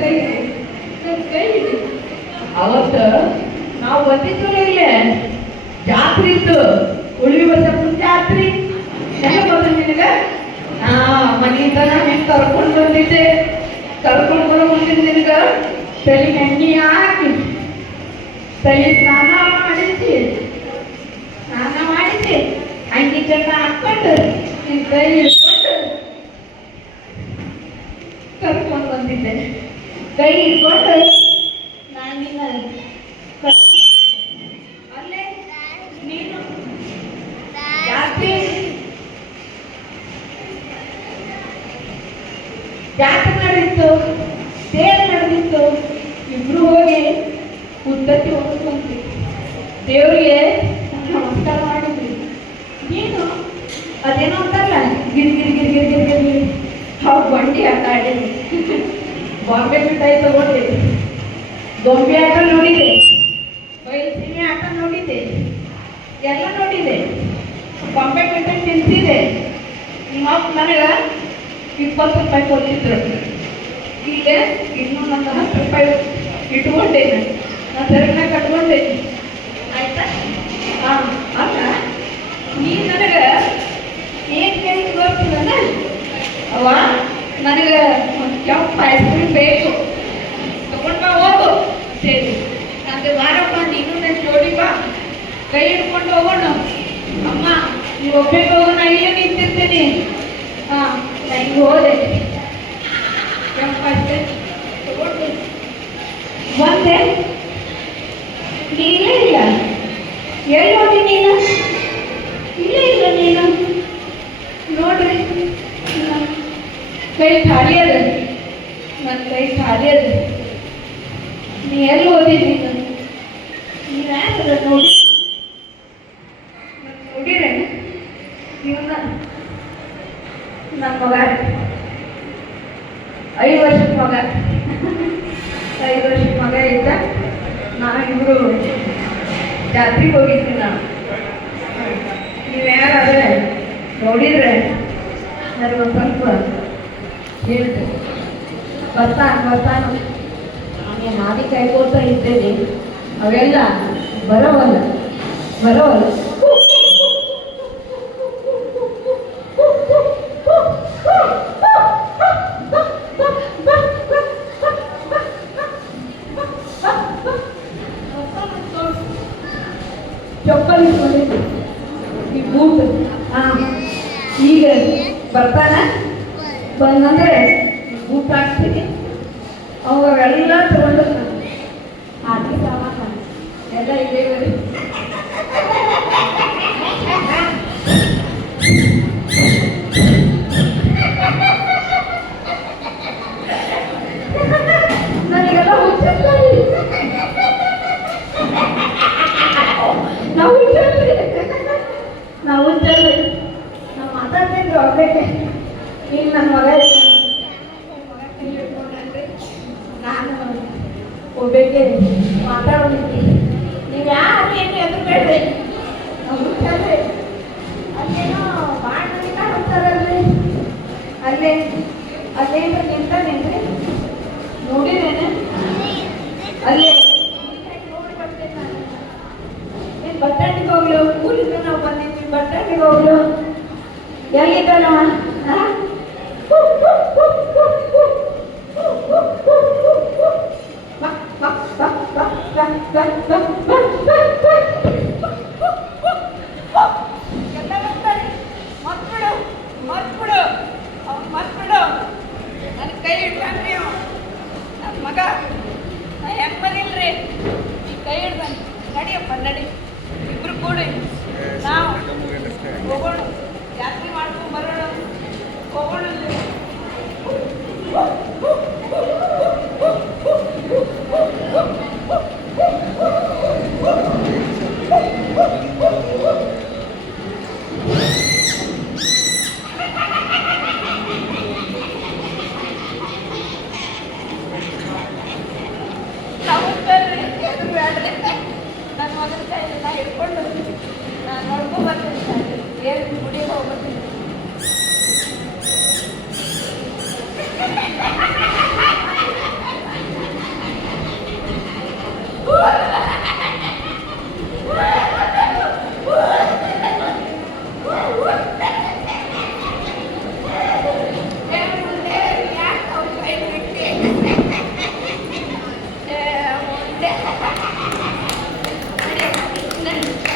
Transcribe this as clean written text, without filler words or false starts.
ಕೈ ಕೈ ಹಿಡಿ. ಅವತ್ತ ನಾವು ಬಂದಿದ್ವಲ್ಲ ಇಲ್ಲೇ ಜಾತ್ರೆ ಇತ್ತು, ಉಳಿ ಬಸಪ್ಪನ ಜಾತ್ರೆ. ಹೆಂಗ ಬಂದ ನಿನಗ? ಮನೆಯಿಂದ ಹೆಂಗೆ ಕರ್ಕೊಂಡು ಬಂದಿದ್ದೆ, ಕರ್ಕೊಂಡು ಬಂದಿದ್ದೆ ನಿನಗ ತಲೆ ಎಣ್ಣೆ ಹಾಕಿ ತಲೆ ಸ್ನಾನ ಮಾಡಿದ್ದೆ, ಅಂಗಿ ಚಂದ ಹಾಕ್ಕೊಂಡು ನಿನ್ನ ಕೈ ಹಿಡ್ಕೊಂಡು ಕರ್ಕೊಂಡು ಬಂದಿದ್ದೆ. ಕೈ ಹಿಡ್ಕೊಂಡು ನಾನು ನಿನ್ನ ಅಲ್ಲೇ ನೀನು ಜಾತ್ರೆ ನಡೆದಿತ್ತು, ತೇರು ನಡೆದಿತ್ತು. ಇಬ್ರು ಹೋಗಿ ಉದ್ದತ್ತಿ ಹೋಗ್ಕೊಂಡ್ವಿ, ದೇವರಿಗೆ ನಮಸ್ಕಾರ ಮಾಡಿದ್ವಿ. ನೀನು ಅದೇನೋ ಅಂತಲ್ಲ ಗಿರಿ ಗಿರಿ ಗಿರಿ ಗಿರಿ ಗಿರಿ ಗಿರಿ ಗಿರಿ ಅವ್ರು ಬಂಡಿ ಆಟ ಆಡಿದ್ವಿ. ಬಾಂಬೆ ಮಿಠಾಯಿ ತಗೊಂಡೆ, ಗೊಂಬೆ ಆಟ ನೋಡಿದೆ, ಬಯಲು ಆಟ ನೋಡಿದೆ, ಎಲ್ಲ ನೋಡಿದೆ. ಬಾಂಬೆ ಮಿಠಾಯಿ ತಿಂತಿದೆ. ನಿಮ್ಮ ನನಗೆ 20 ರೂಪಾಯಿ ಕೊಡ್ತಿದ್ರು. ಈಗ ಇನ್ನೂ ನನ್ನ 10 ರೂಪಾಯಿ ಇಟ್ಕೊಂಡೇನೆ, ನಾನು ಸರಿನ ಕಟ್ಕೊಂಡೇನೆ. ಆಯ್ತಾ? ಅಲ್ಲ ನೀನು ನನಗೆ ಏನು ಕೇಳಿ ಗೊತ್ತಿಲ್ಲ. ಅವ ನನಗೆ ಒಂದು ಕೆಂಪು ಐಸ್ ಕ್ರೀಮ್ ಬೇಕು, ತಗೊಂಡು ಬಾ ಹೋಗು ಸರಿ. ನನಗೆ ಬಾರಪ್ಪ, ನೀನು ನನ್ನ ಜೋಡಿ ಬಾ, ಕೈ ಹಿಡ್ಕೊಂಡು ಹೋಗೋಣ. ಅಮ್ಮ ನೀವು ಒಬ್ಬರಿಗೆ ಹೋಗೋಣ, ಇಲ್ಲೇ ನಿಂತಿರ್ತೀನಿ. ನನಗೆ ಹೋದೆ, ಕೆಂಪು ಐಸ್ ಕ್ರೀಮ್ ತಗೊಂಡು ಬಂದೆ. ನೀನೇ ಇಲ್ಲ, ಎಲ್ಲಿ ಹೋಗಿ ನೀನು? ಇಲ್ಲೇ ಇಲ್ಲ ನೀನು. ನೋಡ್ರಿ ಕೈ ಖಾಲಿ ಅದ, ನನ್ನ ಕೈ ಖಾಲಿ ಅದ. ನೀ ಎಲ್ಲಿ ಹೋದಿ? ನೀವ್ಯಾರ ನೋಡಿ ನೋಡಿರೆ ಇವನ್ನ ನನ್ನ ಮಗ, 5 ವರ್ಷದ ಮಗ, 5 ವರ್ಷದ ಮಗ ಇದ್ದ. ನಾವಿಬ್ರು ಜಾತ್ರೆಗೆ ಹೋಗಿದ್ವಿ. ನೀವ್ಯಾರಾದ್ರೆ ನೋಡಿದ್ರೆ ನನಗೆ ಸ್ವಲ್ಪ ಹೇಳಿದೆ, ಬರ್ತಾನು ನಾನು ಹಾದಿ ಕಾಯ್ಕೋತಾ ಇದ್ದೇನೆ, ಅವೆಲ್ಲ ಬರೋವಲ್ಲ. ಚಪ್ಪಲಿ ಈ ಬೂಟ್ ಈಗ ಬರ್ತಾನ, ಬಂದಂದ್ರೆ ಬೂಟ್ ಹಾಕ್ತೀನಿ. ಅವೆಲ್ಲ ತಗೊಂಡು ಆಟಿ ಸಾಮಾನ ಎಲ್ಲ ಇದೆ. ನನಗೆಲ್ಲ ಹುಚ್ಚಿರ್ತಾರೆ, ನಾವು ಮಾತಾಡ್ತಿದ್ರು ಅವ್ರಿಗೆ. ಈಗ ನನ್ನ ಮಗ ನಾನು ಒಬ್ಬಕ್ಕೆ ಮಾತಾಡೋದಿಕ್ಕೆ ನೀವು ಯಾರು ಏನು ಎದುರು ಬೇಡ್ರಿ. ನಾವು ಹುಚ್ಚಾದ್ರೆ ಅಲ್ಲೇನೋ ಭಾಳ ಮಂದಿ ಹೋಗ್ತಾರಲ್ರಿ, ಅಲ್ಲೇನು ನಿಂತಾನೇನ್ರಿ ನೋಡಿರೇನೆ? ಅಲ್ಲೇ ನೋಡಿ ಬರ್ತೇನೆ ನಾನು. ನೀನು ಬಸ್ ಸ್ಟ್ಯಾಂಡಿಗೆ ಹೋಗ್ಲು, ಊರಿಂದ ನಾವು ಬಂದಿದ್ವಿ, ಬಸ್ ಸ್ಟ್ಯಾಂಡಿಗೆ ಹೋಗ್ಲು. ಎಲ್ಲಿದ್ದಾನ? ಎಲ್ಲ ಬರ್ತಾರೆ. ಮರ್ತ್ಬಿಡು ನನ್ನ ಕೈ ಹಿಡ್ತಾನ್ರಿ ಅವ, ನನ್ನ ಮಗ. ನಾ ಹೆಂಗೆ ಬಂದಿಲ್ರಿ, ಈ ಕೈ ಹಿಡ್ದಾನೆ. ನಡಿಯಪ್ಪ ನಡಿ, ಇಬ್ರು ಕೂಡಿ ನಾವು ಹೋಗೋಣ, ಜಾತ್ರೆ ಮಾಡ್ಕೊಂಡು ಬರೋಣ, ಹೋಗೋಣ. ನನ್ನ ಮಗನ ಕೈಯಲ್ಲಿ ನಾ ಹಿಡ್ಕೊಂಡು ನಾನು ನೋಡ್ಕೊಂಡು ಬರ್ತೀನಿ, ಏನು ಗುಡಿಗೆ ಹೋಗ್ಬರ್ತೀನಿ. ನಡಿ.